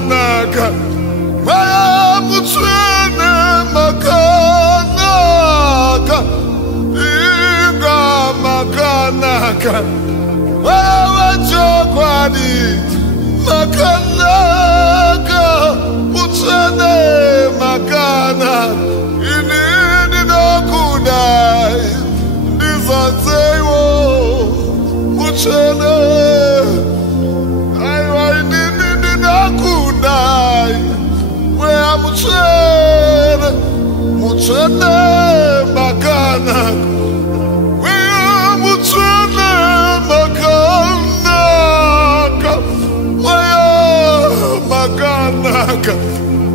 makanaka Maya mutswene makanaka Inga makanaka Maya wachokwani makanaka Mutswene makanaka Inini no kudai Ndizanzeyo Mutswene Mutswene makanaka Wea mutswene makanaka Wea makanaka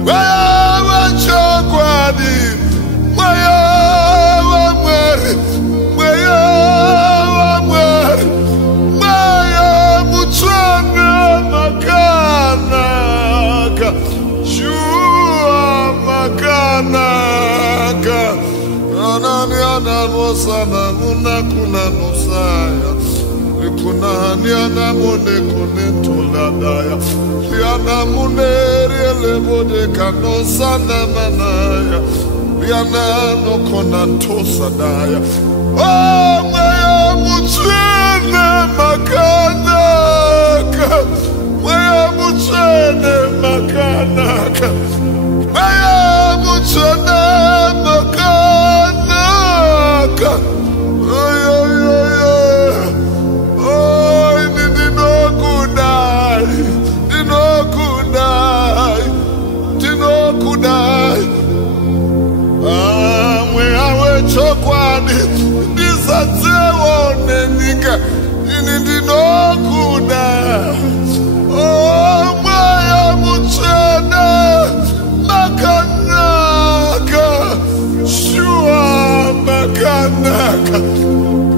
Wea wachokwani Wea wamweri Wea wamweri Wea mutswene makanaka Shua makanaka Ananiana mosana muna kuna nusaya Likuna haniana mune kune tuladaya Liana mune riele mune kanosana manaya Liana no kona tosadaya Oh maya mutswene makanaka Maya mutswene makanaka Maya mutswene makanaka Ay ay ay ay Oh ini no kudai Dino kudai Dino kudai Mwe awe chokwani Disatewo nenika Ini dino kudai Oh maya mutswene makanaka Shua makanaka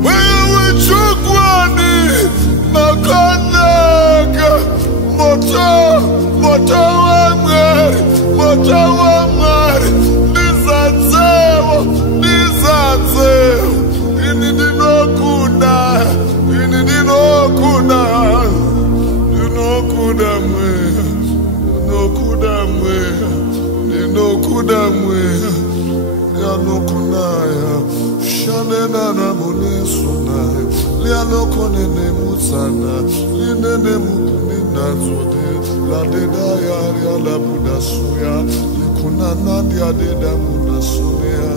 Wewe chokwani makanaka Moto wa mwari Nizazewo Ini dino kudai Ini dino kudai Dino kudamwe Dino kudamwe Liano kunaya Shanena na munesunaya Liano konene mutsana Linene mukunina zode La deda ya la budasuya Likuna nadia deda munasuya